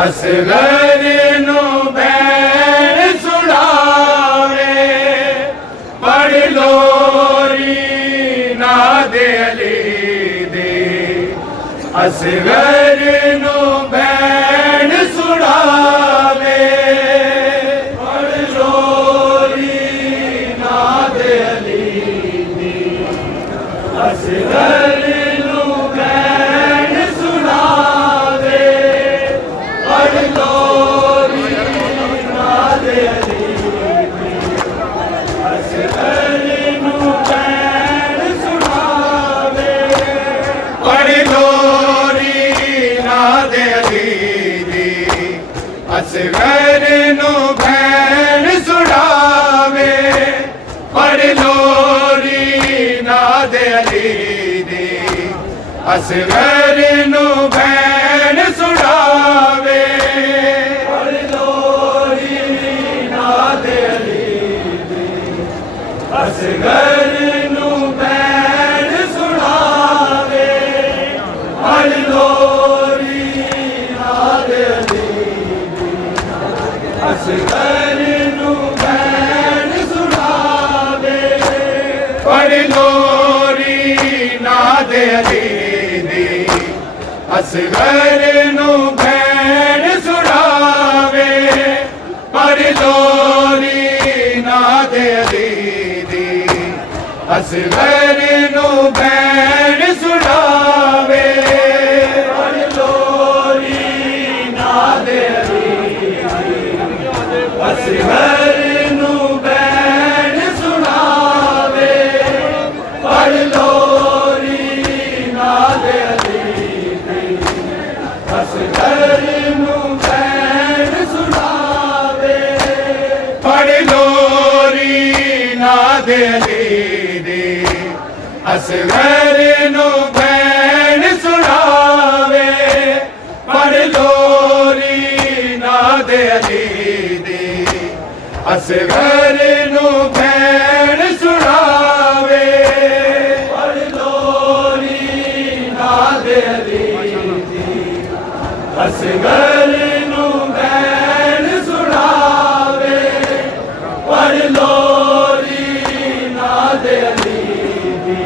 असगर नू भैन सुनावे पढ़ लोरी नाद अली दे असगर नू भैन सुनावे पढ़ लोरी नाद अली दे असगर नू भैन सुनावे पढ़ लोरी नाद अली दे असगर नू भैन सुनावे पढ़ लोरी नाद अली दे असगर नू भैन सुनावे पढ़ लोरी नाद अली दे असगर नू भैन सुनावे पढ़ लोरी नाद अली दे असगर नू भैन सुनावे पढ़ लोरी नाद अली दे असगर नू भैन सुनावे पढ़ लोरी नाद अली दे असगर नू भैन सुनावे पढ़ लोरी नाद अली दे असगर नू भैन सुनावे पढ़ लोरी नाद अली दे असगर नू भैन सुनावे पढ़ लोरी नाद अली दे असगर नू भैन सुनावे पढ़ लोरी नाद अली दे असगर नू भैन सुनावे पढ़ लोरी नाद अली दे असगर नू भैन सुनावे पढ़ लोरी नाद अली दे असगर नू भैन सुनावे पढ़ लोरी नाद अली दे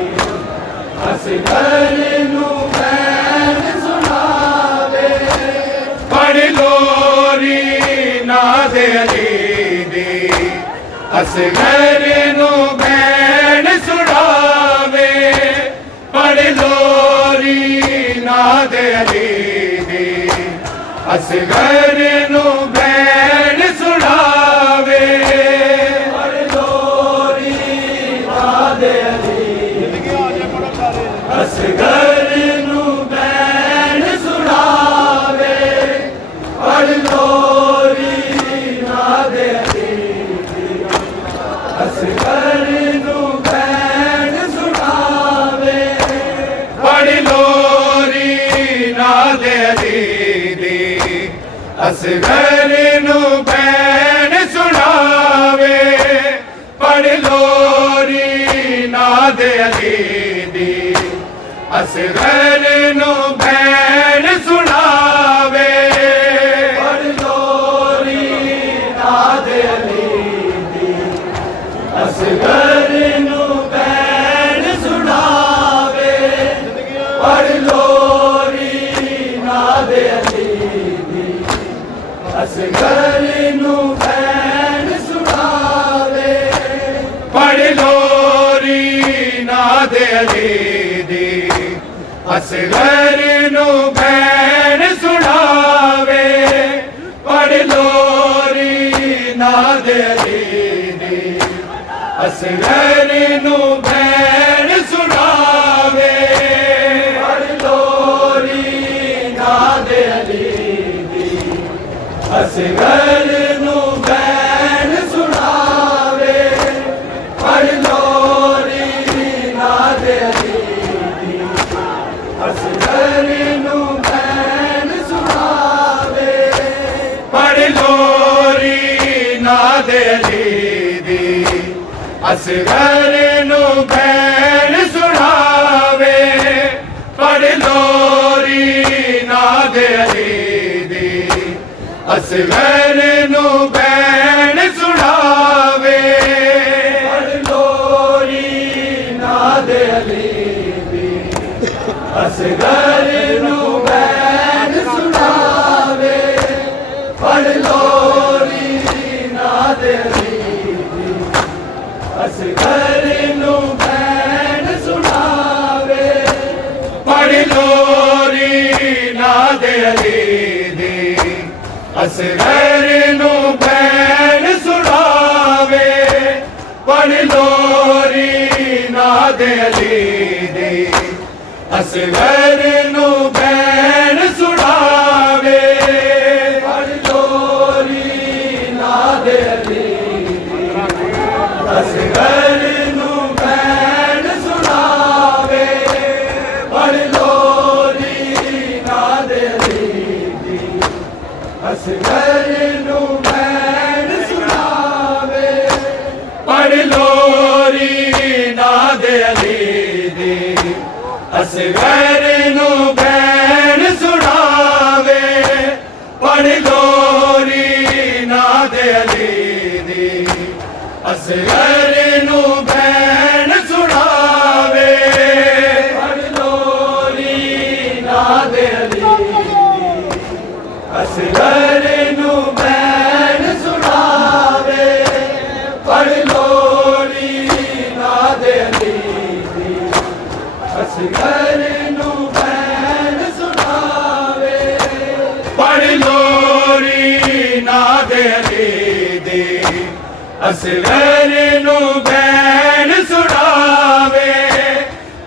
असगर नू भैन सुनावे पढ़ लोरी नाद अली दे असगर नू भैन सुनावे पढ़ लोरी नाद अली दे असगर नू भैन सुनावे पढ़ लोरी नाद अली असगर नू भैन सुनावे पढ़ लोरी नाद अली दे असगर नू भैन सुनावे पढ़ लोरी नाद अली दे असगर नू भैन सुनावे पढ़ लोरी नाद अली दे असगर नू भैन सुनावे पढ़ लोरी नाद अली दे असगर नू भैन सुनावे पढ़ लोरी नाद अली दे असगर नू भैन सुनावे पढ़ लोरी नाद अली दे असगर नू भैन सुनावे पढ़ लोरी नाद अली दे असगर नू भैन सुनावे पढ़ लोरी नाद अली दे असगर नू भैन सुनावे पढ़ लोरी नाद अली दे असगर नू भैन सुनावे पढ़ लोरी नाद अली दे असगर नू भैन सुनावे पढ़ लोरी नाद अली दे असगर नू बैन सुनावे पढ़ लोरी नाद अली दी असगर नू बैन सुनावे पढ़ लोरी नाद अली दी असगर नू बैन सुनावे पढ़ लोरी नाद अली दी असगर नू बैन सुनावे पढ़ लोरी नाद अली दी असगर नू बैन सुनावे पढ़ लोरी नाद अली दी असगर नू बैन सुनावे पढ़ लोरी नाद अली दी असगर नू बैन सुनावे पढ़ लोरी नाद अली दी असगर नू बैन सुनावे पढ़ लोरी नाद अली दी असगर नू बैन सुनावे पढ़ लोरी नाद अली असगर नू बैन सुनावे पढ़ लोरी नाद अली दी असगर नू बैन सुनावे पढ़ लोरी नाद अली दी असगर नू बैन सुनावे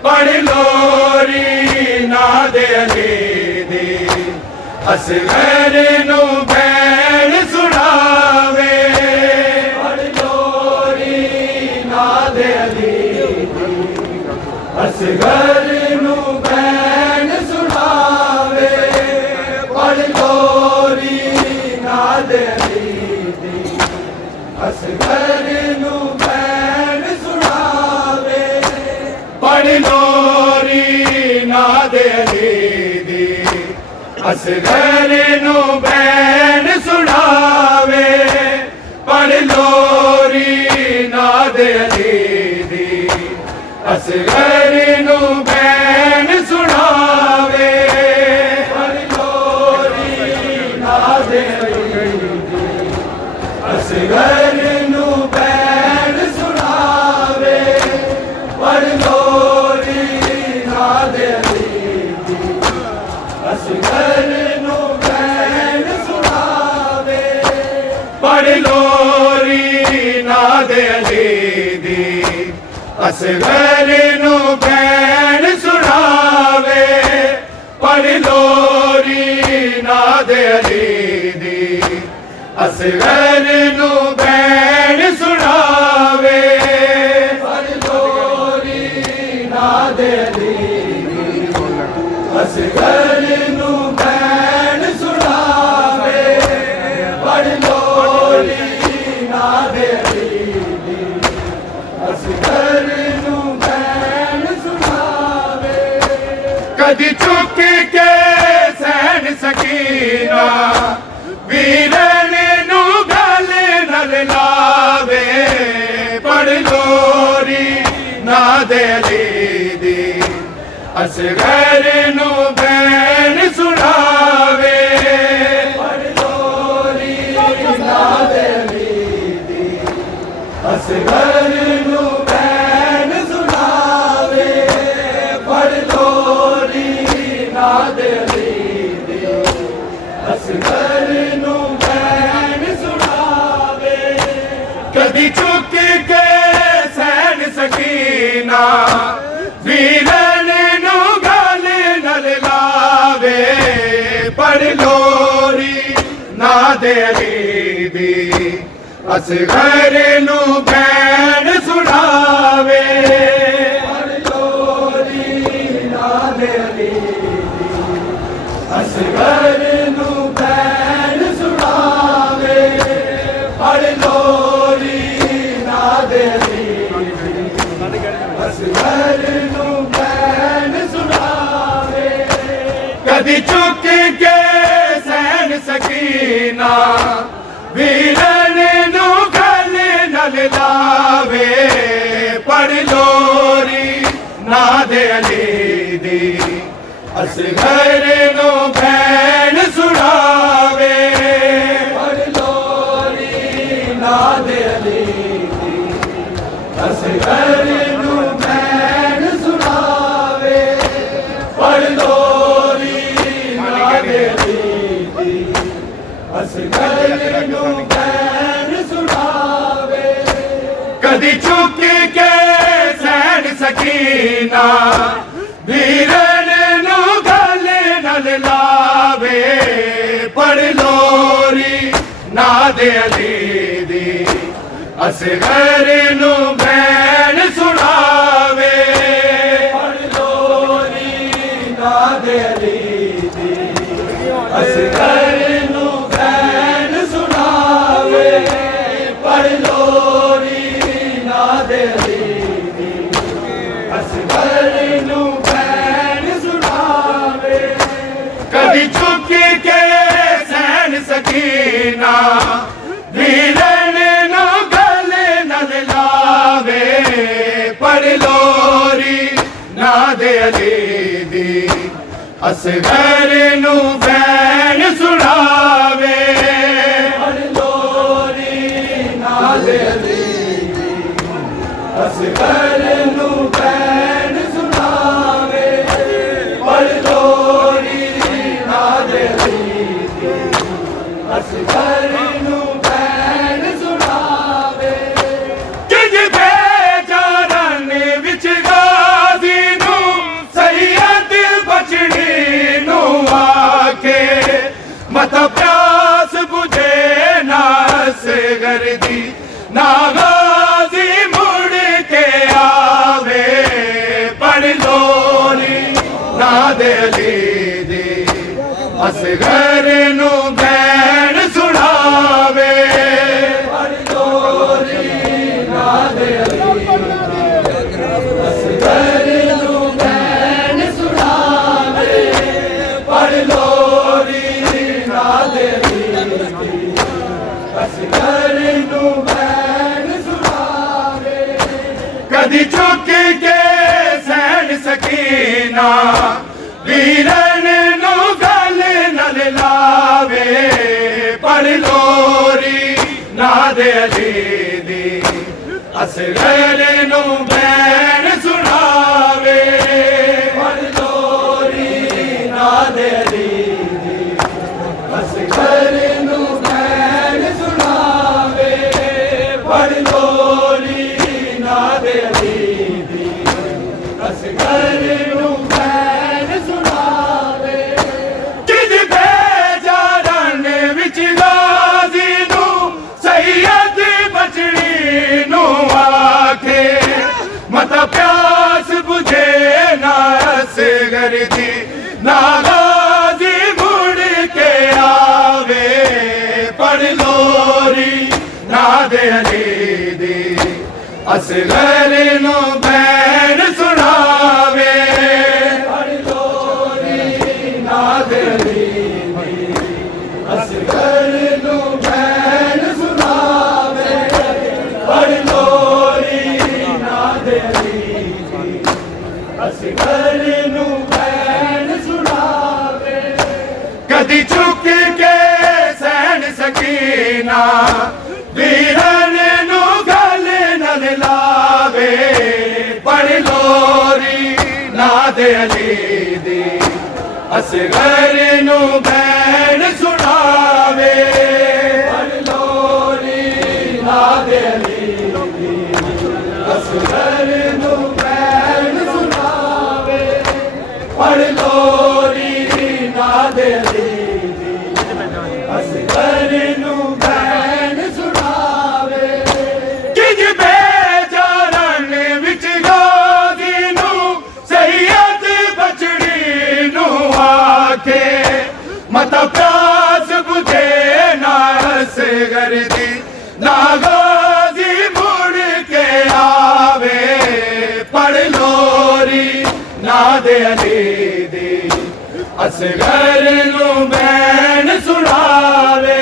पढ़ लोरी नाद अली दी असगर नू बैन सुनावे पढ़ लोरी नाद अली दी असगर नू बैन सुनावे पढ़ लोरी नाद अली दी असगर नू बैन सुनावे पढ़ लोरी नाद अली दी असगर नू बैन सुनावे पढ़ लोरी नाद अली दी असगर नू बैन सुनावे पढ़ लोरी नाद अली दी असगर नू बैन सुनावे पढ़ लोरी नाद अली दी असगर नू बैन सुनावे पढ़ लोरी नाद अली दी असगर नू बैन सुनावे पढ़ लोरी नाद अली दी असगर नू बैन सुनावे पढ़ लोरी नाद अली दी असगर नू बैन सुनावे पढ़ लोरी नाद अली दी असगर नू बैन सुनावे कदी चुक के सहन सकीना वीरन नू गल नल लावे पढ़ लोरी नाद अली दी असगर नू बैन सुनावे पढ़ लोरी नाद अली दी असगर नू बैन सुनावे पढ़ लोरी नाद अली दी असगर नू बैन सुनावे कदी चुक के सहन सकीना वीरन नू गल नल लावे पढ़ लोरी नाद अली दी असगर नू बैन सुनावे पढ़ लोरी नाद अली दी असगर नू बैन सुनावे पढ़ लोरी नाद अली दी असगर नू बैन सुनावे कदी चुक के सहन सकी सकीना वीरन नू गल नल लावे पढ़ लोरी नादे अली दी असगर नू भैन सुनावे पढ़ लोरी नादे अली दी असगर नू भैन सुनावे पढ़ लोरी नादे अली दी असगर नू भैन सुनावे कदी चुक के सैन सकीना वीरन नू गल नल लावे पढ़ लोरी नादे अली दी असगर नू भैन सुनावे पढ़ लोरी नादे अली दी असगर नू भैन सुनावे पढ़ लोरी नादे अली दी असगर नू भैन सुनावे कदी चुक के सैन सकीना वीरन नू गल नल लावे पढ़ लोरी नादे अली दी असगर नू भैन सुनावे पढ़ लोरी नादे अली दी असगर नू भैन सुनावे पढ़ लोरी नादे अली दी असगर नू भैन सुनावे किज बेजारन विच गाजी नू सैयद बचड़ी नू आके मत प्यास बुझे ना असगर दी ना गाजी मुड़ के आवे पढ़ लोरी नादे अली दी असगर नू भैन सुनावे पढ़ लोरी नादे अली दी असगर नू भैन सुनावे पढ़ लोरी नादे अली दी असगर नू भैन सुनावे कदी चुक के सैन सकीना वीरन नू गल नल लावे पढ़ लोरी नादे अली दी असगर नू भैन सुनावे पढ़ लोरी नादे अली दी असगर नू भैन सुनावे पढ़ लोरी नादे अली दी असगर नू भैन सुनावे किज बेजारन विच गाजी नू सैयद बचड़ी नू आखे मत प्यास बुझे ना असगर दी ना गाजी मुड़ के आवे पढ़ लोरी नादे अली दी असगर नू भैन सुनावे पढ़ लोरी नादे अली दी असगर नू भैन सुनावे पढ़ लोरी नादे अली दी असगर नू भैन सुनावे कदी चुक के सैन सकीना वीरन नू गल नल लावे पढ़ लोरी नादे अली दी असगर नू भैन सुनावे पढ़ लोरी नादे अली दी असगर नू भैन सुनावे पढ़ लोरी नादे अली दी असगर नू भैन सुनावे किज बेजारन विच गाजी नू सैयद बचड़ी नू आखे मत प्यास बुझे ना असगर दी ना गाजी मुड़ के आवे पढ़ लोरी नादे अली दी असगर नू भैन सुनावे।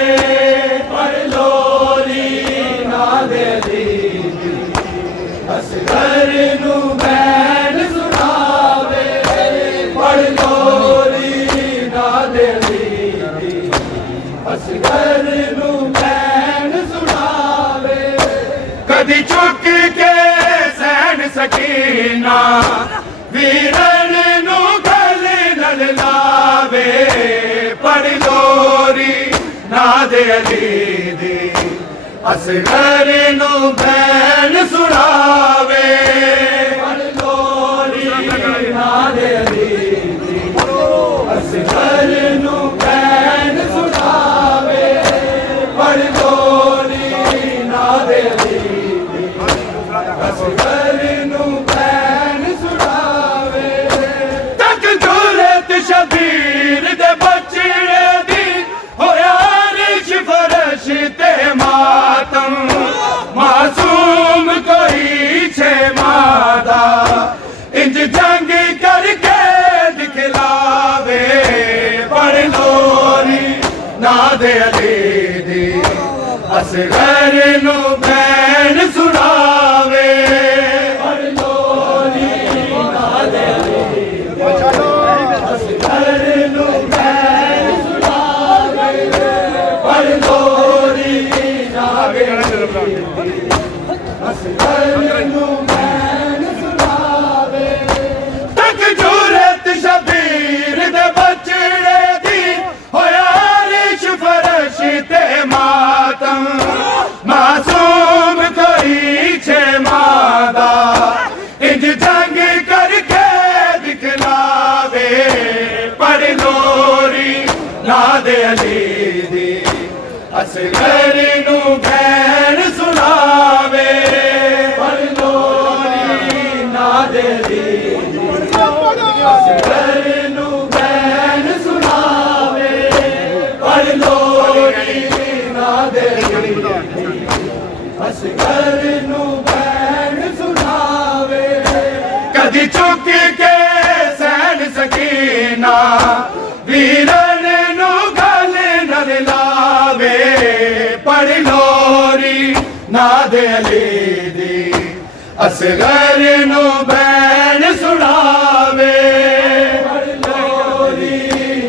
नू बैन सुनावे पढ़ लोरी नादे अली दी असगर नू बैन सुनावे कदी चुक के सैन सकीना वीरन नू गल नल लावे पढ़ लोरी नादे अली दी असगर नू बैन सुनावे पढ़ लोरी नादे अली दी असगर नू बैन सुनावे पढ़ लोरी नादे अली दी असगर नू बैन सुनावे तक जोरत शबीर दे बचड़े दी होया रिश फरश ते मातम मासूम कोई छे मादा इंज जंग करके दिखलावे पढ़ लोरी नादे अली दी असगर नू बैन सुनावे पढ़ लोरी नादे अली दी असगर नू बैन सुनावे पढ़ लोरी नादे अली दी असगर नू बैन सुनावे तक जूरत शबीर दे बचड़े दी होया रिश फरश ते मातम मासूम कोई छे मादा इंज जंग करके दिखलावे पढ़ लोरी नादे अली दी असगर नू बैन सुनावे पढ़ लोरी नादे अली दी असगर नू बैन सुनावे पढ़ लोरी नादे अली दी असगर नू बैन सुनावे कदी चुक के सैन सकीना वीरन नू गल नल लावे पढ़ लोरी नादे अली दी असगर नू बैन सुनावे पढ़ लोरी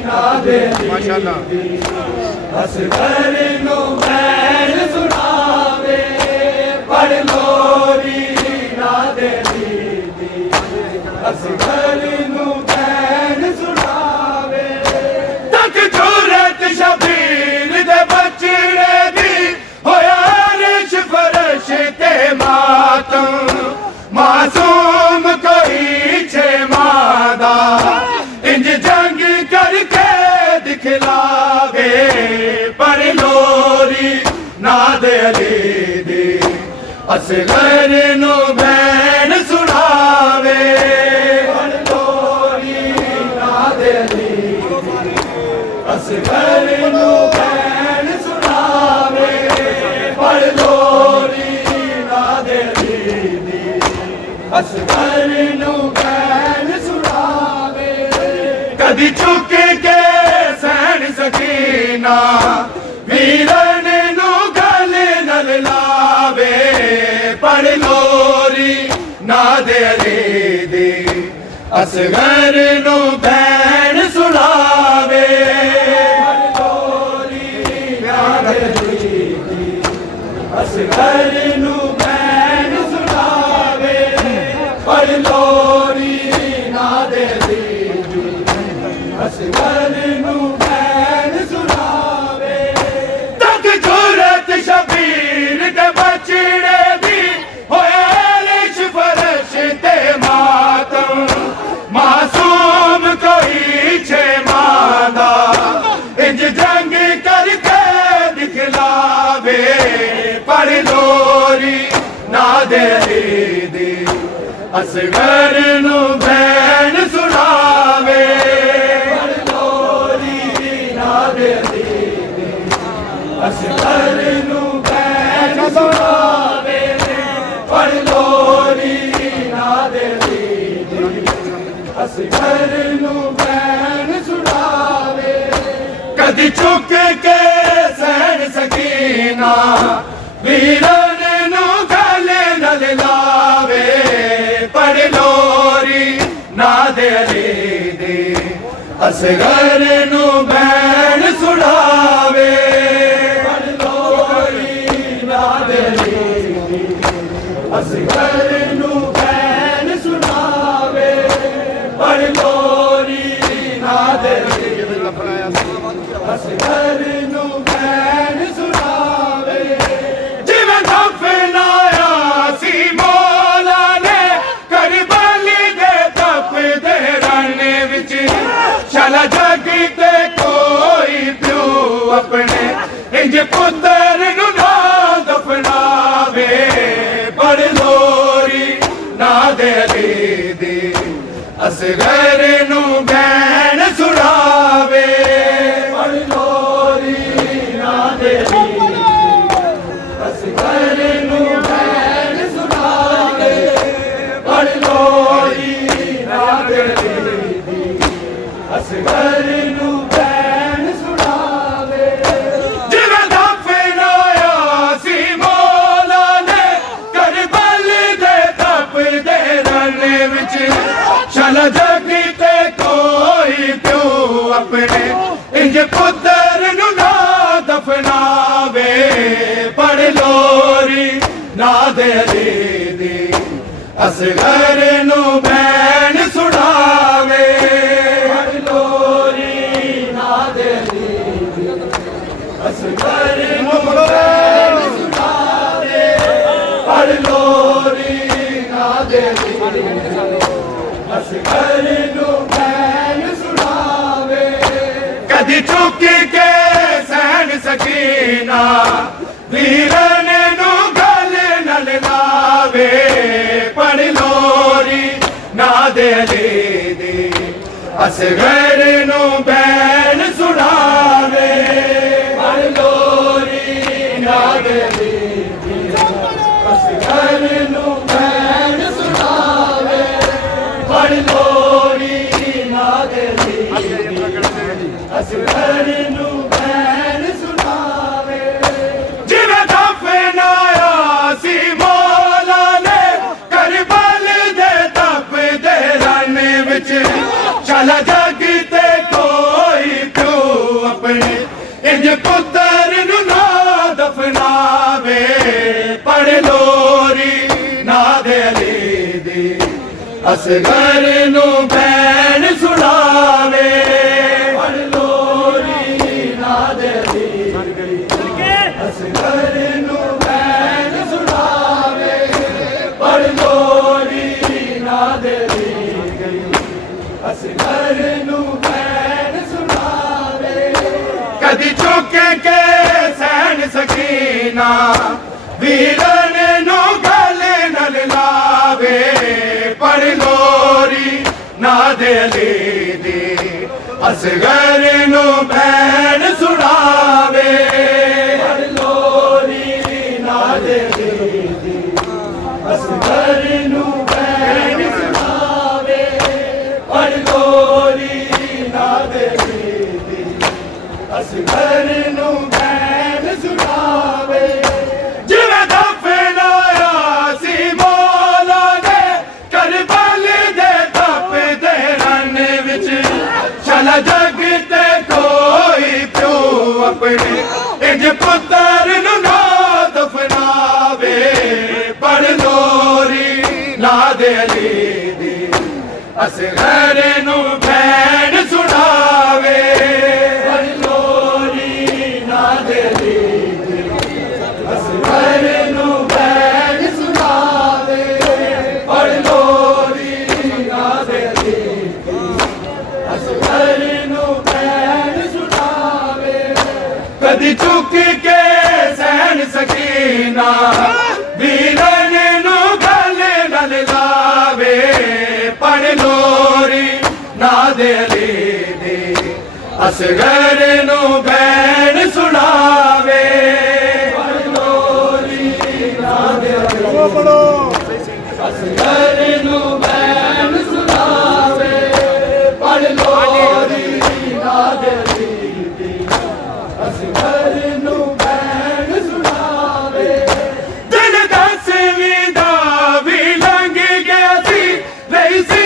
नादे अली दी असगर नू बैन सुनावे पढ़ लोरी नादे अली दी असगर नू बैन सुनावे तक जूरत शबीर दे बचड़े दी होया रिश फरश ते मातम मासूम कोई छे मादा इंज जंग करके दिखलावे पढ़ लोरी नादे अली दी असगर नू बैन सुनावे पढ़ लोरी नादे अली दी असगर नू बैन सुनावे पढ़ लोरी नादे अली दी असगर नू बैन सुनावे कदी चुक के सैन सकीना वीरन नू गल नल लावे पढ़ लोरी नादे अली दी असगर नू बैन सुनावे पढ़ लोरी नादे अली दी असगर नू बैन सुनावे पढ़ लोरी नादे अली दी असगर नू बैन सुनावे तक जूरत शबीर दे बचड़े दी होया रिश फरश ते मातम मासूम कोई छे मादा इंज जंग करके दिखलावे पढ़ लोरी नादे अली दी असगर नू बैन सुनावे पढ़ लोरी नादे अली दी असगर नू बैन सुनावे पढ़ लोरी नादे अली दी असगर नू बैन सुनावे कदी चुक के सैन सकीना वीरन नू गल नल लावे ना दे अली दी असगर नू बैन सुनावे पढ़ लोरी ना दे अली दी असगर नू बैन सुनावे पढ़ लोरी ना दे अली असगर नू बैन सुनावे जिवें दफन आया सी मौला ने करबली दे तपदे रण विच चला जग ते कोई प्यो अपने इंज पुत्र नू ना दफनावे पढ़ लोरी ना दे अली दी असगर नू बैन सुनावे पढ़ लोरी ना दे अली असगर नू बैन सुनावे पढ़ लोरी ना दे अली असगर नू बैन सुनावे जिवें दफन आया सी मौला ने करबल दे तपदे रण विच चल जग ते कोई प्यो अपने इंज पुत्र नू ना दफनावे पढ़ लोरी ना दे अली दी असगर नू बैन सुनावे पढ़ लोरी ना दे अली दी असगर नू बैन सुनावे पढ़ लोरी ना दे अली असगर नू बैन सुनावे कदी चुक के सहन सकीना वीरन नू गल नल लावे पढ़ लोरी ना दे अली दी असगर नू बैन सुनावे पढ़ लोरी ना दे अली दी असगर नू बैन सुनावे पढ़ लोरी ना दे अली असगर नू बैन सुनावे जिवें दफन आया सी मौला ने करबल दे तपदे रण विच चला जग ते कोई प्यो अपने इंज पुत्र नू ना दफनावे पढ़ लोरी ना दे अली दी असगर नू बैन सुनावे पढ़ लोरी ना दे अली असगर नू बैन सुनावे पढ़ लोरी ना दे अली असगर नू बैन सुनावे कदी चुक के सहन सकीना वीरन नू गल नल लावे पढ़ लोरी ना दे अली दी असगर नू बैन सुनावे पढ़ लोरी ना दे अली दी असगर नू बैन सुनावे पढ़ लोरी ना दे अली दी असगर नू बैन सुनावे जिवें दफन आया सी मौला ने करबल दे तपदे रण विच चला जग ते कोई प्यो अपने इंज पुत्र नू ना दफनावे पढ़ लोरी ना दे अली दी असगर नू बैन सुनावे पढ़ लोरी ना दे अली दी असगर नू बैन सुनावे पढ़ लोरी ना दे अली दी असगर नू बैन सुनावे कदी चुक के सहन सकीना वीरन नू गल नल लावे पढ़ लोरी ना दे अली दी असगर नू बैन सुनावे पढ़ लोरी ना दे अली असगर नू बैन सुनावे पढ़ लोरी ना दे अली असगर नू बैन सुनावे दिल दसवीं दा भी लंघ गया सी नहीं सी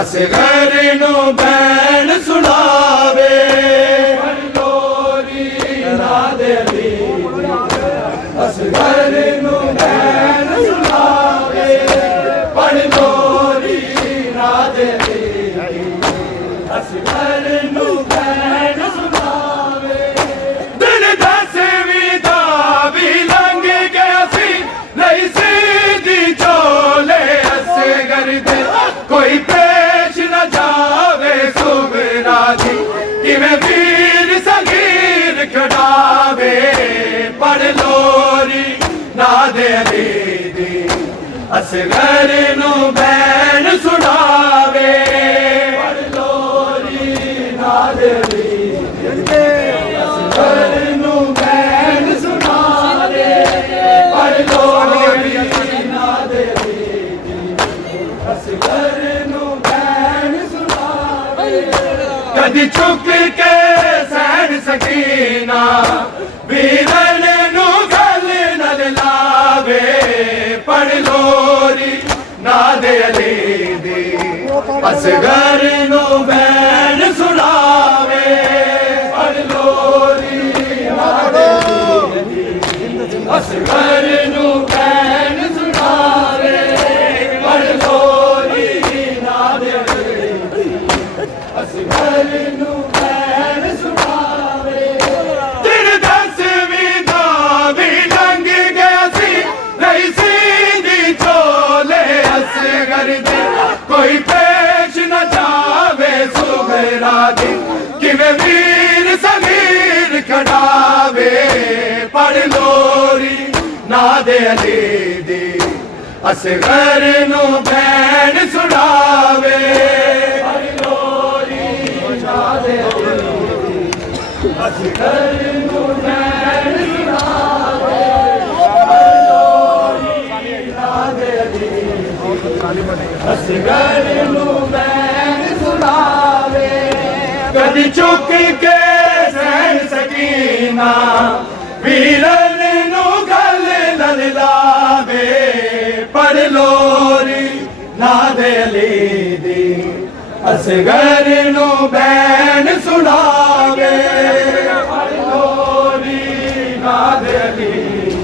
असगर नू बैन सुनावे लोरी नाद अली असगर नू बैन सुनावे पढ़ लोरी नाद अली असगर नू बैन सुनावे दिन दसवीं दा भी लंघ गया सी नहीं सीधी चोले असगर दे कोई पेश न जावे सुगरा दी किवें वीर सगीर खड़ावे पढ़ लोरी नाद अली दी असगर नू बैन सुनावे पढ़ लोरी नाद अली असगर नू बैन सुनावे पढ़ लोरी नाद अली असगर नू बैन सुनावे कदी चुक के सैन सकीना वीरन नू गल न लावे पढ़ लोरी नाद अली दी असगर नू बैन सुनावे पढ़ लोरी नाद अली दी असगर नू बैन सुनावे पढ़ लोरी नाद अली दी असगर नू बैन सुनावे दिन दसवीं दा भी लंघ गया सी नहीं सीधी चोले असगर दे कोई पेश न जावे सुगरा दी किवें वीर सगीर खड़ावे पढ़ लोरी नाद अली दी असगर नू बैन सुनावे पढ़ लोरी नाद अली दी असगर नू बैन सुनावे पढ़ लोरी नाद अली दी असगर नू बैन सुनावे कदी चुक के सैन सकीना वीरन नू गल न लावे पढ़ लोरी नाद अली दी असगर नू बैन सुनावे पढ़ लोरी नाद अली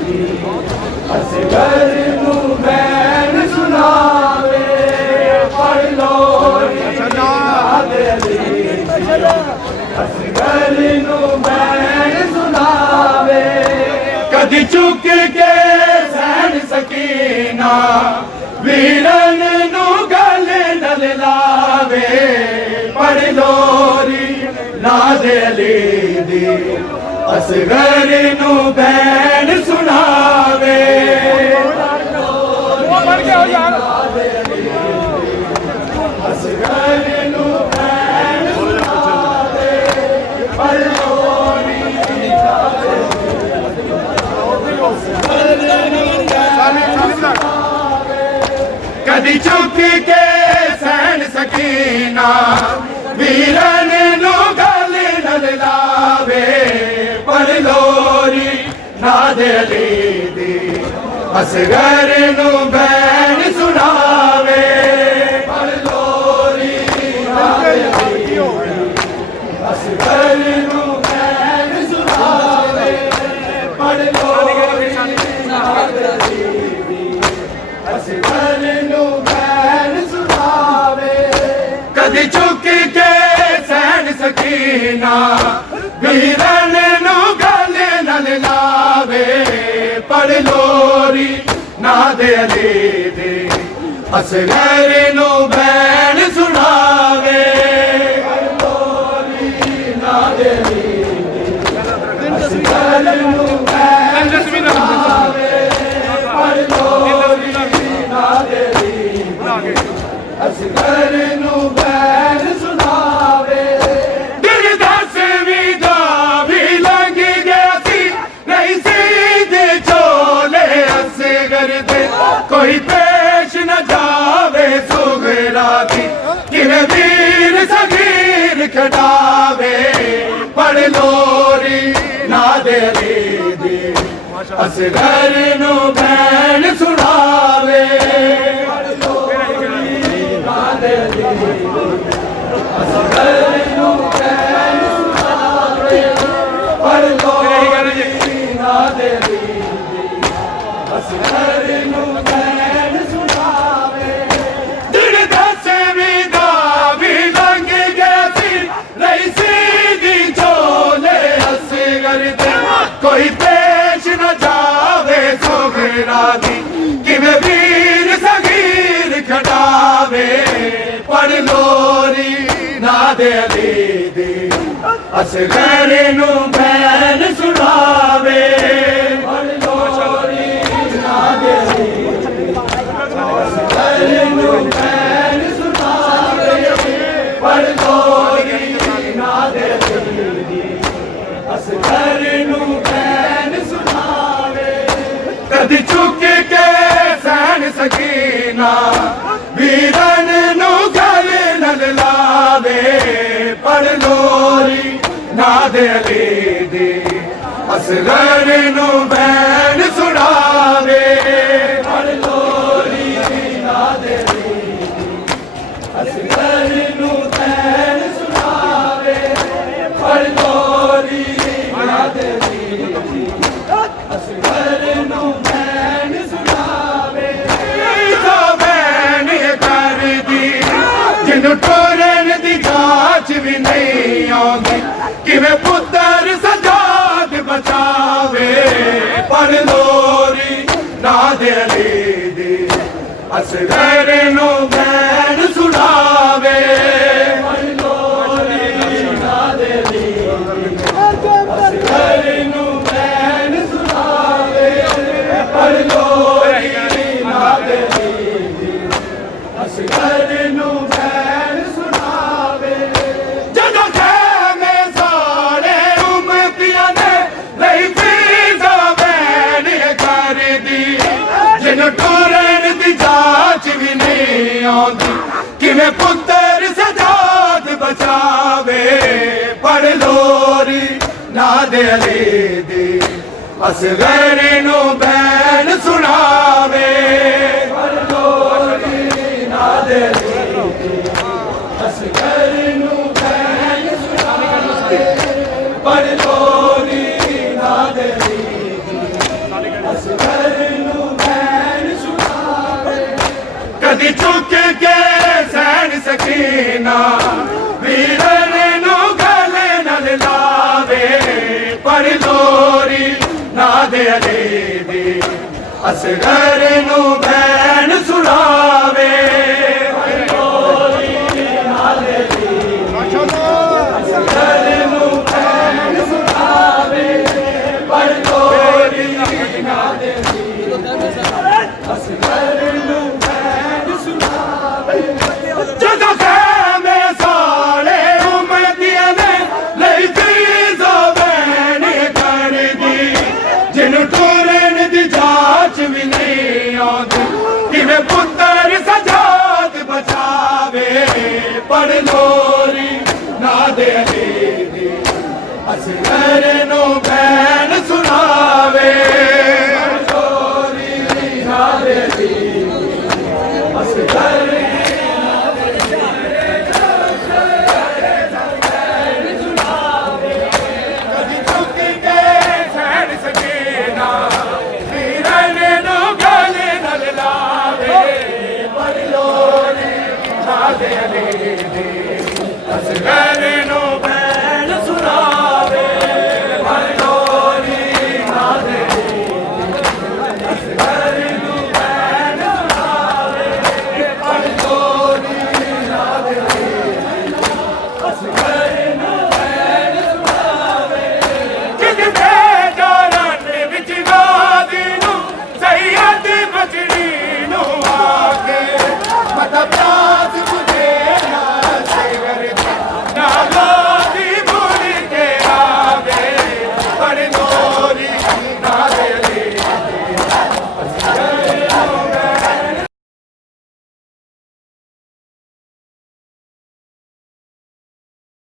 दी असगर नू बैन सुनावे पढ़ लोरी नाद अली दी असगर नू बैन सुनावे कदी चुक के सैन सकीना वीरन नू गल न लावे पढ़ लोरी नाद अली दी असगर नू बैन सुनावे असगर नू बैन सुनावे पढ़ लोरी कदी चुक के सैन सकीना वीरन नू गल न लावे पढ़ लोरी नाद अली दी असगर नू बैन सुनावे पढ़ लोरी नाद अली दी असगर नू बैन सुनावे पढ़ लोरी नाद अली दी असगर नू बैन सुनावे कदी चुक के सैन सकीना वीरन नू गल न लावे पढ़ लोरी नाद अली दी असगर नू बैन सुनावे पढ़ लोरी नाद अली दी असगर नू बैन सुनावे पढ़ लोरी नाद अली दी असगर नू बैन सुनावे दिन दसवीं दा भी लंघ गया सी नहीं सीधे चोले असगर दे कोई पेश न जावे सुगरा दी किवें वीर सगीर खड़ावे पढ़ लोरी नाद अली दी असगर नू बैन सुनावे नाद अली शेरा दी किवें वीर सगीर खड़ावे पढ़ लोरी नादे अली दी असगर नू बैन सुनावे पढ़ लोरी नादे अली असगर नू बैन सुनावे पढ़ लोरी नादे अली असगर नू बैन सुनावे कदी चुक के सहन सकीना वीरन नू गल नल लावे पढ़ लोरी नादे अली दी असगर नू बैन सुनावे पढ़ लोरी नादे अली दी असगर नू बैन सुनावे पढ़ लोरी नादे अली दी असगर नू बैन सुनावे तो बैन कर दी जिन्नू टोरन दी जांच भी नहीं आउंदी किवें पुत्तर सजाद बचावे पढ़ लोरी नादे अली दी असगर नू बैन सुनावे पढ़ लोरी नादे अली दी असगर नू बैन सुनावे पढ़ लोरी नादे अली दी असगर नू बैन सुनावे जदों खैमे सारे उम्मतियां ने लई फीसा बैन कर दी जिन्नू टोरन दी जांच भी नहीं आउंदी किवें पुत्तर सजाद बचावे पढ़ लोरी नादे अली दी असगर नू बैन सुनावे पढ़ लोरी नादे अली दी असगर नू बैन सुनावे पढ़ लोरी नादे अली दी असगर नू बैन सुनावे कदी चुक के सहन सकीना वीरन नू गल नल लावे पढ़ लोरी नादे अली दी असगर नू बैन सुनावे पढ़ लोरी नादे अली दी असगर नू बैन सुनावे पढ़ लोरी नादे अली दी असगर नू बैन सुनावे जदों खैमे सारे उम्मतियां ने लई फीसा बैन कर दी जिन्नू टोरन दी जांच भी नहीं आउंदी किवें पुत्तर सजाद बचावे पढ़ लोरी नादे अली दी असगर नू बैन सुनावे पढ़ लोरी नादे अली दी असगर कदी चुक के सहन सकीना वीरन नू गल नल लावे पढ़ लोरी नादे अली दी असगर नू बैन सुनावे पढ़ लोरी नादे अली दी असगर नू बैन सुनावे पढ़ लोरी नादे अली दी असगर